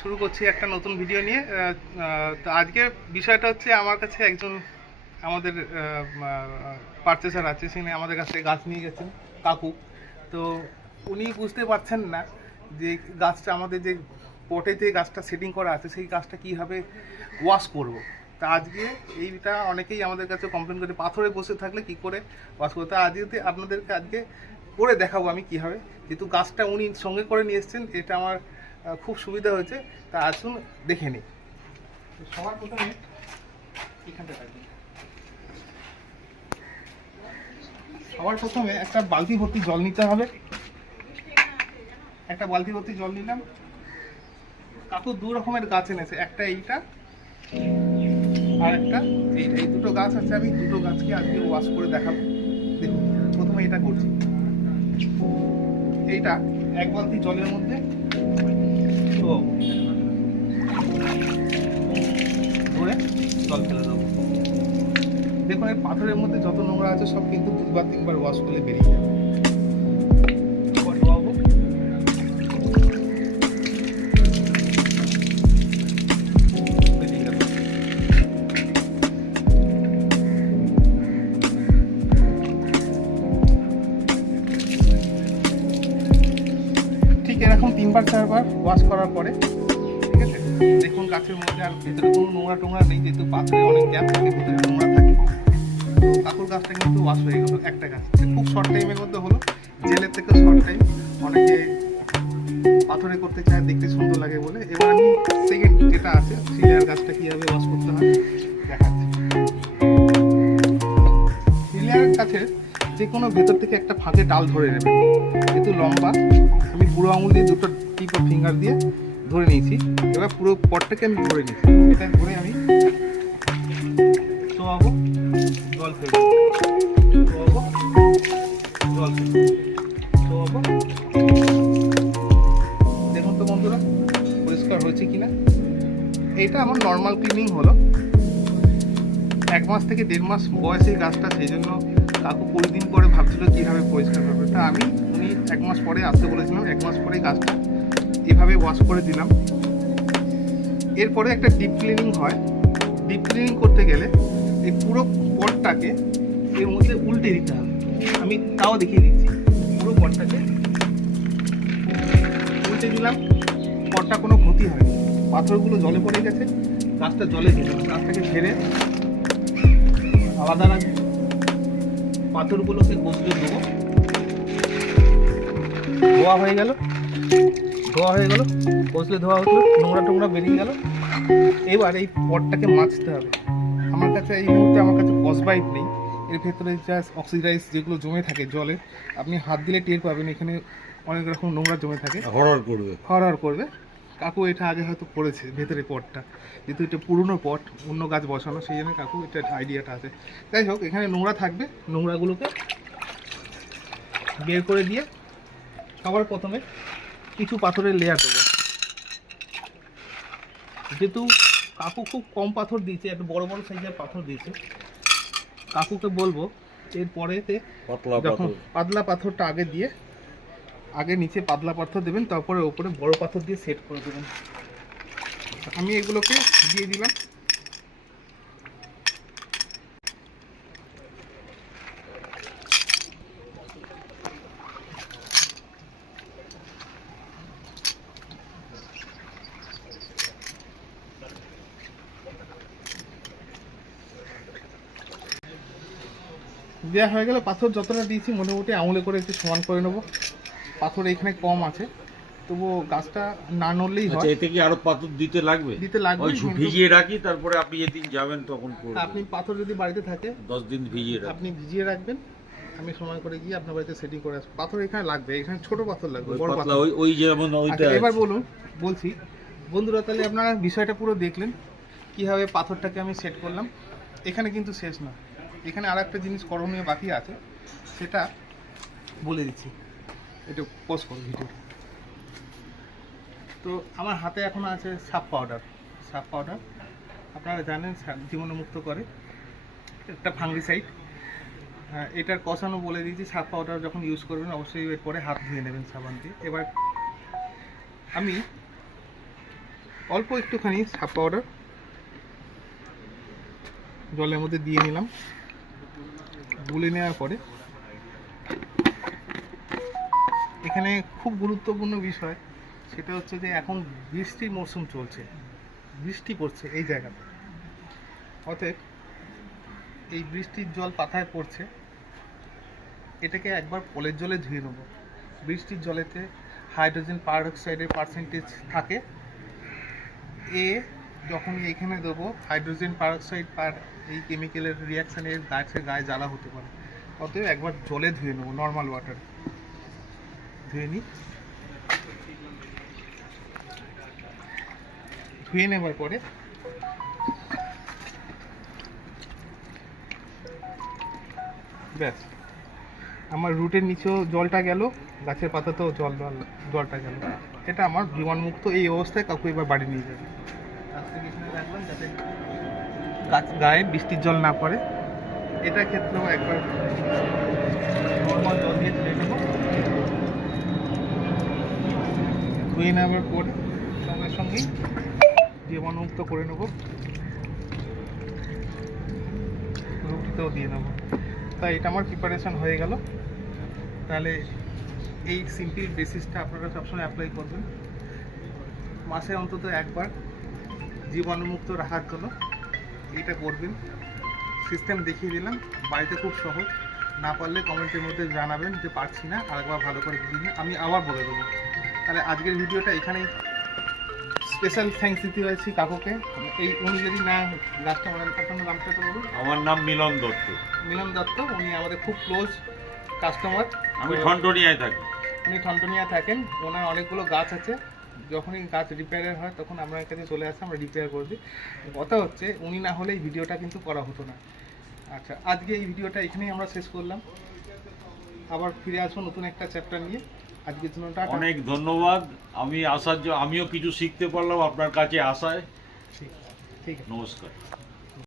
শুরু করছি একটা নতুন ভিডিও নিয়ে। তো আজকে বিষয়টা হচ্ছে আমার কাছে একজন আমাদের পারচেসার আছে, তিনি আমাদের কাছ থেকে গাছ নিয়ে গেছেন, কাকু। তো উনি বুঝতে পারছেন না যে গাছটা আমাদের যে পটেতে গাছটা সেটিং করা আছে সেই গাছটা কীভাবে ওয়াশ করব। তা আজকে এইটা অনেকেই আমাদের কাছে কমপ্লেন করে পাথরে বসে থাকলে কি করে ওয়াশ করবো। তা আজকে আপনাদেরকে আজকে করে দেখাবো আমি কীভাবে, যেহেতু গাছটা উনি সঙ্গে করে নিয়ে এসছেন, এটা আমার খুব সুবিধা হয়েছে। তা আসুন দেখে নিই। সবার প্রথমে এখানটা থাকবে, সবার প্রথমে একটা বালতি ভর্তি জল নিতে হবে। একটা বালতি ভর্তি জল নিলাম। কাকু দু রকমের গাছ এনেছে, একটা এইটা আর একটা এইটা। এই দুটো গাছ আছে, আমি দুটো গাছকে আজকে ওয়াশ করে দেখাবো। দেখুন প্রথমে এটা করছি। এইটা এক বালতি জলের মধ্যে ধরে জল ফেলে দেবো। দেখুন এই পাথরের মধ্যে যত নোংরা আছে সব কিন্তু দুবার তিনবার ওয়াশ করলে বেরিয়ে যাবে। ঠিক এরকম তিনবার চারবার ওয়াশ করার পরে, ঠিক আছে, দেখুন গাছের মধ্যে আর ভেতরে কোনো নোংরা টোংরা নেই, যেহেতু পাথরে অনেক গ্যাপ থাকে, ভেতরে নোংরা থাকে। কাকুর গাছটা কিন্তু ওয়াশ হয়ে গেল, একটা গাছ খুব শর্ট টাইমের মধ্যে হলো, জেলের থেকে শর্ট টাইম। অনেকে পাথরে করতে চায়, দেখতে সুন্দর লাগে বলে। এবার আমি সেকেন্ড যেটা আছে সিলিয়ার গাছটা কীভাবে ওয়াশ করতে হয় দেখাচ্ছি। সিলিয়ার গাছের যে কোনো ভেতর থেকে একটা ফাঁকে ডাল ধরে নেবেন, যেহেতু লম্বা। আমি বুড়ো আঙুল দিয়ে দুটো টিপ অফ ফিঙ্গার দিয়ে ধরে নিয়েছি। এবার পুরো পটটাকে আমি ধরে নিয়েছি। এটা ধরে আমি শোয়াবো, জল ফেলবো, শোয়াবো, জল ফেলবো, শোয়াবো। দেখুন তো বন্ধুরা পরিষ্কার হয়েছে কিনা। এইটা আমার নর্মাল ক্লিনিং হলো। 1 মাস থেকে 1.5 মাস বয়সে গাছটা, সেই জন্য কাকু 20 দিন পরে ভাবছিল কীভাবে পরিষ্কার করবে। তা আমি উনি 1 মাস পরে আসতে বলেছিলাম, 1 মাস পরে গাছটা এভাবে ওয়াশ করে দিলাম। এরপরে একটা ডিপ ক্লিনিং হয়। ডিপ ক্লিনিং করতে গেলে এই পুরো পটটাকে এর মধ্যে উল্টে দিতে হবে। আমি তাও দেখিয়ে দিচ্ছি। পুরো পটটাকে উল্টে দিলাম, পটটা কোনো ক্ষতি হয়নি, পাথরগুলো জলে পড়ে গেছে, গাছটা জলে দিলাম। গাছটাকে ছেড়ে আলাদা রাখবো, পাথরগুলোকে কষলে দেবো। ধোয়া হয়ে গেল, কষলে ধোয়া হলো, নোংরা টোংরা বেরিয়ে গেল। এবার এই পটটাকে মাজতে হবে। আমার কাছে এই মুহূর্তে আমার কাছে কসবাইট নেই, এর ভেতরে যা অক্সিডাইজ যেগুলো জমে থাকে জলে, আপনি হাত দিলে টের পাবেন এখানে অনেক রকম নোংরা জমে থাকে, হরহর করবে। কাকু এটা আগে হয়তো করেছে ভেতরে পটটা, যেহেতু এটা পুরনো পট, অন্য গাছ বসানো, সেই জন্য কাকু এটা আইডিয়াটা আছে। যাই হোক, এখানে নোংরা থাকবে, নোংরাগুলোকে বের করে দিয়ে সবার প্রথমে কিছু পাথরের লেয়ার দেবো। যেহেতু কাকু খুব কম পাথর দিয়েছে, একটু বড় বড় সাইজের পাথর দিয়েছে, কাকুকে বলবো এরপরেতে যখন পাতলা পাথরটা আগে দিয়ে, আগে নিচে পাতলা পাথর দেবেন, তারপরে ওপরে বড় পাথর দিয়ে সেট করে দেবেন। আমি এগুলোকে দিয়ে দিলাম। দেওয়া হয়ে গেলে পাথর যতটা দিয়েছি মোটামুটি আঙুলে করে একটু সমান করে নেবো। পাথর এখানে কম আছে, তবুও গাছটা না নড়লেই হয়। এতে কি আরো পাথর দিতে লাগবে? ভিজিয়ে রাখি, তারপরে আপনি যেদিন যাবেন তখন আপনি পাথর যদি বাড়িতে থাকে 10 দিন ভিজিয়ে রাখবেন, আপনি ভিজিয়ে রাখবেন। আমি সময় করে গিয়ে আপনার বাড়িতে সেটিং করে আসবো। পাথর এখানে লাগবে, এখানে ছোট পাথর লাগবে, বড় পাথর ওই যেমন ওইটা। এবার বলছি বন্ধুরা, তাহলে আপনারা বিষয়টা পুরো দেখলেন কিভাবে পাথরটাকে আমি সেট করলাম। এখানে কিন্তু শেষ না, এখানে আর একটা জিনিস করণীয় বাকি আছে, সেটা বলে দিচ্ছি। একটু পজ করুন ভিডিওটা। তো আমার হাতে এখন আছে সাপ পাউডার। আপনারা জানেন জীবাণুমুক্ত করে, একটা ফাঙ্গিসাইড। এটার কষানো বলে দিয়েছি। সাপ পাউডার যখন ইউজ করবেন অবশ্যই এরপরে হাত ধুয়ে নেবেন সাবান দিয়ে। এবার আমি অল্প একটুখানি সার্ফ পাউডার জলের মধ্যে দিয়ে নিলাম। গুলে নেওয়ার পরে এখানে খুব গুরুত্বপূর্ণ বিষয় সেটা হচ্ছে যে এখন বৃষ্টির মরশুম চলছে, বৃষ্টি পড়ছে এই জায়গাতে, অতএব এই বৃষ্টির জল পাতায় পড়ছে, এটাকে একবার কলের জলে ধুয়ে নেব। বৃষ্টির জলেতে হাইড্রোজেন পারঅক্সাইডের পার্সেন্টেজ থাকে, যখন এখানে দেবো হাইড্রোজেন পারঅক্সাইড এই কেমিক্যালের রিয়াকশানে গাছের গায়ে জ্বালা হতে পারে, অতএব একবার জলে ধুয়ে নেবো, নর্মাল ওয়াটার ধুয়ে নিই। ধুয়ে নেবার পরে ব্যাস, আমার রুটের নিচেও জলটা গেল, গাছের পাতাতেও জলটা গেল। এটা আমার জীবাণুমুক্ত এই অবস্থায় কাকু এবার বাড়ি নিয়ে যাবে। এখানে রাখলাম যাতে গাছ গায়ে বৃষ্টির জল না পড়ে। এটার ক্ষেত্রেও একবার নর্মাল জল দিয়ে ধুয়ে নেব। ধুয়ে নেওয়ার পরে সঙ্গে সঙ্গেই জীবাণুমুক্ত করে নেব, রুটিতেও দিয়ে নেব। তাই এটা আমার প্রিপারেশান হয়ে গেল। তাহলে এই সিম্পল বেসিসটা আপনারা সবসময় অ্যাপ্লাই করবেন। মাসে অন্তত একবার জীবাণুমুক্ত রাখার জন্য এইটা করবেন। সিস্টেম দেখিয়ে দিলাম, বাড়িতে খুব সহজ। না পারলে কমেন্টের মধ্যে জানাবেন যে পারছি না, আরেকবার ভালো করে বুঝিয়ে আমি আবার বলে দেবো। তাহলে আজকের ভিডিওটা এখানেই। স্পেশাল থ্যাঙ্কস দিতে হয়েছি কাকুকে। এই উনি যদি না গাছটা আপনার নামটা তো বলুন। আমার নাম মিলন দত্ত। মিলন দত্ত, উনি আমাদের খুব ক্লোজ কাস্টমার। আমি ঠনটনিয়ায় থাকি। উনি ঠনটনিয়া থাকেন, ওনার অনেকগুলো গাছ আছে। যখনই গাছ রিপেয়ারের হয় তখন আমরা এখানে চলে আসি, আমরা রিপেয়ার করে দিই। কথা হচ্ছে উনি না হলে এই ভিডিওটা কিন্তু করা হতো না। আচ্ছা, আজকে এই ভিডিওটা এখানেই আমরা শেষ করলাম। আবার ফিরে আসবো নতুন একটা চ্যাপ্টার নিয়ে। আজকের জন্য অনেক ধন্যবাদ। আমিও কিছু শিখতে পারলাম আপনার কাছে আসায়। ঠিক আছে, নমস্কার।